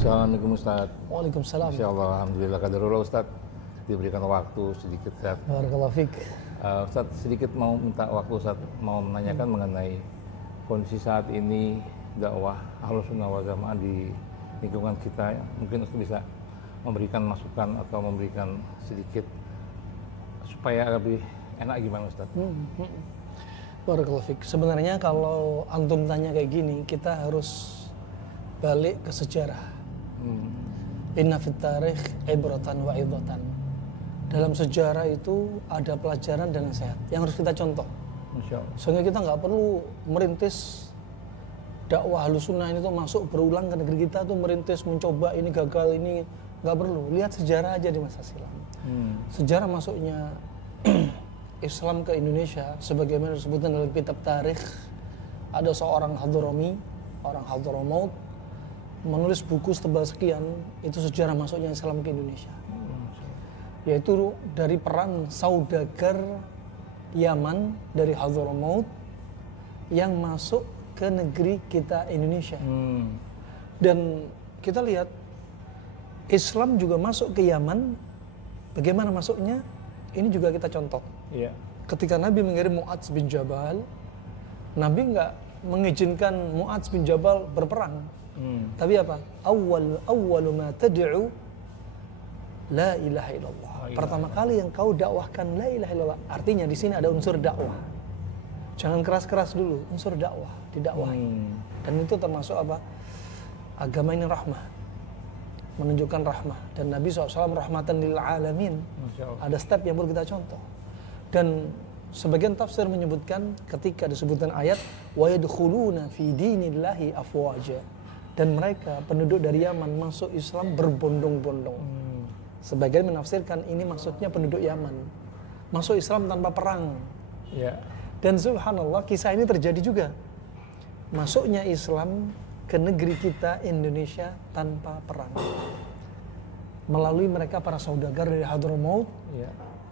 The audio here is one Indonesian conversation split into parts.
Assalamualaikum Ustaz. Waalaikumsalam. Insyaallah, alhamdulillah qadarullah Ustaz diberikan waktu sedikit Ustaz. Barakallahu fiik. Ustaz sedikit mau minta waktu Ustaz, mau menanyakan mengenai kondisi saat ini dakwah Ahlus Sunnah wal Jamaah di lingkungan kita. Mungkin Ustaz bisa memberikan masukan atau memberikan sedikit supaya lebih enak gimana Ustaz? Barakallahu fiik. Sebenarnya kalau antum tanya kayak gini, kita harus balik ke sejarah. Inna fit tarikh ibratan wa idatan. Dalam sejarah itu ada pelajaran dan nasihat yang harus kita contoh. Sehingga kita nggak perlu merintis dakwah Ahlus Sunnah ini tuh masuk berulang ke negeri kita tuh merintis mencoba ini gagal ini nggak perlu. Lihat sejarah aja di masa silam. Sejarah masuknya Islam ke Indonesia sebagaimana disebutkan dalam kitab tarikh, ada seorang Hadrami, orang Hadramaut menulis buku setebal sekian, itu sejarah masuknya Islam ke Indonesia. Yaitu dari peran saudagar Yaman dari Hadramaut yang masuk ke negeri kita Indonesia. Dan kita lihat Islam juga masuk ke Yaman. Bagaimana masuknya? Ini juga kita contoh. Ketika Nabi mengirim Mu'adz bin Jabal, Nabi nggak mengizinkan Mu'adz bin Jabal berperang. Tapi apa? Awwalu ma tad'u la ilaha illallah. Pertama kali yang kau dakwahkan la ilaha illallah. Artinya di sini ada unsur dakwah. Jangan keras-keras dulu, unsur dakwah, didakwahi. Dan itu termasuk apa? Agama ini rahmah. Menunjukkan rahmah. Dan Nabi SAW rahmatan lil alamin. Ada step yang perlu kita contoh. Dan sebagian tafsir menyebutkan ketika disebutkan ayat wa yadkhuluna fi dinillahi afwaja. Dan mereka penduduk dari Yaman masuk Islam berbondong-bondong. Sebagian menafsirkan ini maksudnya penduduk Yaman masuk Islam tanpa perang. Dan subhanallah kisah ini terjadi juga. Masuknya Islam ke negeri kita Indonesia tanpa perang. Melalui mereka para saudagar dari Hadramaut.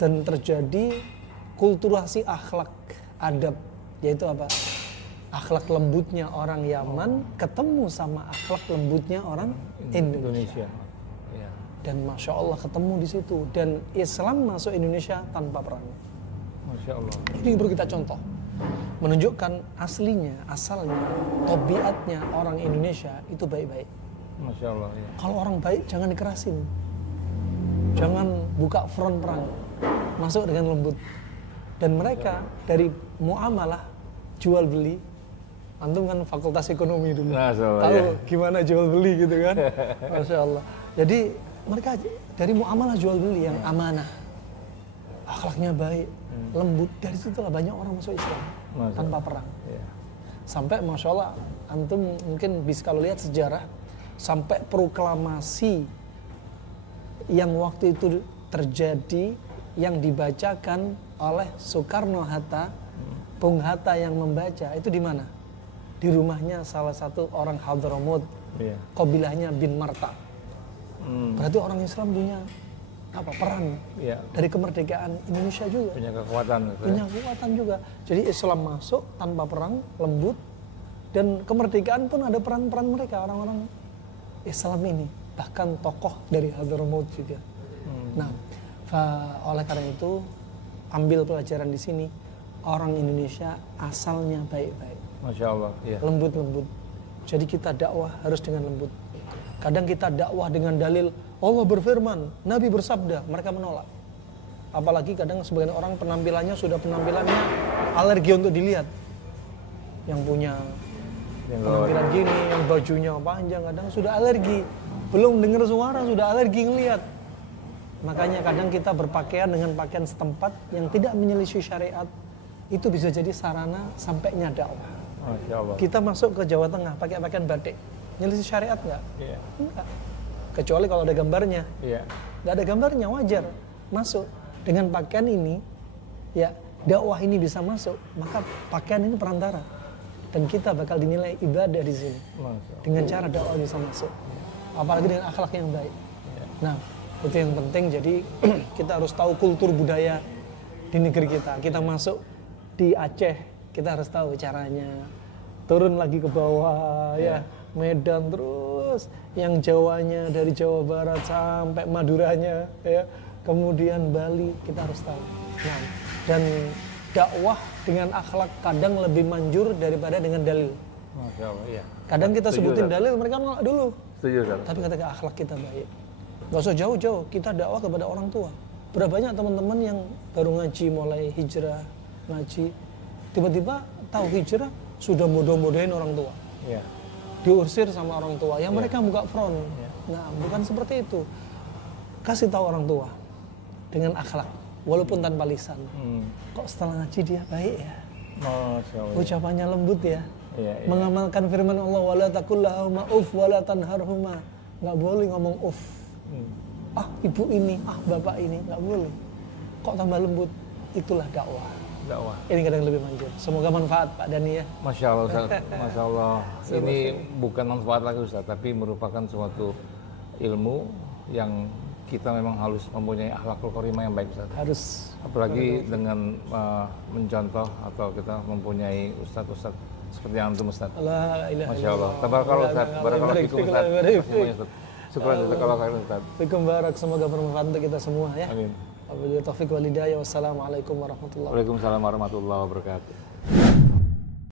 Dan terjadi kulturasi akhlak adab, yaitu apa? Akhlak lembutnya orang Yaman ketemu sama akhlak lembutnya orang Indonesia. Dan Masya Allah ketemu di situ. Dan Islam masuk Indonesia tanpa perang. Masya Allah. Ini perlu kita contoh. Menunjukkan aslinya, asalnya, tabiatnya orang Indonesia itu baik-baik. Masya Allah. Kalau orang baik jangan dikerasin. Jangan buka front perang. Masuk dengan lembut. Dan mereka dari muamalah jual beli. Antum kan fakultas ekonomi dulu, tahu gimana jual beli gitu kan. Masya Allah. Jadi mereka dari muamalah jual beli yang amanah, akhlaknya baik, lembut. Dari situlah banyak orang masuk Islam tanpa perang. Sampai Masya Allah, antum mungkin bisa kalau lihat sejarah, sampai proklamasi yang waktu itu terjadi, yang dibacakan oleh Soekarno-Hatta, Bung Hatta yang membaca, itu di mana? Di rumahnya salah satu orang Hadramaut, kabilahnya bin Marta. Berarti orang Islam punya apa? Peran dari kemerdekaan Indonesia juga. Punya kekuatan. Punya kekuatan juga. Jadi Islam masuk tanpa perang, lembut, dan kemerdekaan pun ada peran-peran mereka orang-orang Islam ini. Bahkan tokoh dari Hadramaut juga. Nah, oleh karena itu ambil pelajaran di sini. Orang Indonesia asalnya baik-baik. Masya Allah. Lembut-lembut. Jadi kita dakwah harus dengan lembut. Kadang kita dakwah dengan dalil Allah berfirman, Nabi bersabda, mereka menolak. Apalagi kadang sebagian orang penampilannya alergi untuk dilihat. Yang punya penampilan gini, yang bajunya panjang, kadang sudah alergi. Belum dengar suara sudah alergi ngelihat. Makanya kadang kita berpakaian dengan pakaian setempat yang tidak menyelisih syariat. Itu bisa jadi sarana sampainya dakwah. Kita masuk ke Jawa Tengah pakai pakaian batik, nyelisih syariat nggak? Enggak. Kecuali kalau ada gambarnya. Nggak ada gambarnya wajar masuk dengan pakaian ini, ya dakwah ini bisa masuk. Maka pakaian ini perantara dan kita bakal dinilai ibadah di sini dengan cara dakwah bisa masuk. Apalagi dengan akhlak yang baik. Nah itu yang penting. Jadi kita harus tahu kultur budaya di negeri kita. Kita masuk di Aceh, kita harus tahu caranya. Turun lagi ke bawah, Medan terus, yang Jawanya dari Jawa Barat sampai Maduranya, ya. Kemudian Bali, kita harus tahu. Nah, dan dakwah dengan akhlak kadang lebih manjur daripada dengan dalil. Masya Allah, iya. Kadang kita Setuju, sebutin Ustaz. dalil, mereka nolak dulu. Setuju, Ustaz. Tapi ketika akhlak kita baik, gak usah jauh-jauh, kita dakwah kepada orang tua. Berapa banyak teman-teman yang baru ngaji, mulai hijrah, ngaji, tiba-tiba tahu hijrah, sudah bodoh-bodohin orang tua. Iya. Diusir sama orang tua, yang mereka buka front. Nah, bukan seperti itu. Kasih tahu orang tua dengan akhlak, walaupun tanpa lisan. Kok setelah ngaji dia baik ya? Masya Allah. Ucapannya lembut ya. Iya, iya. Mengamalkan firman Allah, wala taqul lahuma uf wala tanharhuma. Nggak boleh ngomong uf. Ah, ibu ini, ah bapak ini, nggak boleh. Kok tambah lembut? Itulah dakwah. Dakwah. Ini kadang lebih manjur. Semoga manfaat Pak Dani ya. Masya Allah, Ustaz. Masya Allah. Ini bukan manfaat lagi, Ustaz, tapi merupakan suatu ilmu yang kita memang harus mempunyai akhlakul karimah yang baik, Ustaz. Harus. Apalagi dengan mencontoh atau kita mempunyai ustadz-ustadz seperti antum, Ustaz. La ilaha Masya Allah. illallah. Tabarakallah, Ustaz. Barakallahu fikum, Ustaz. Semuanya, Ustaz. Syukran jazakallahu khairan, Ustaz. Fikum barak, semoga bermanfaat untuk kita semua ya. Amin. Wabillahi taufiq wal hidayah. Wassalamualaikum warahmatullahi wabarakatuh. Waalaikumsalam warahmatullahi wabarakatuh.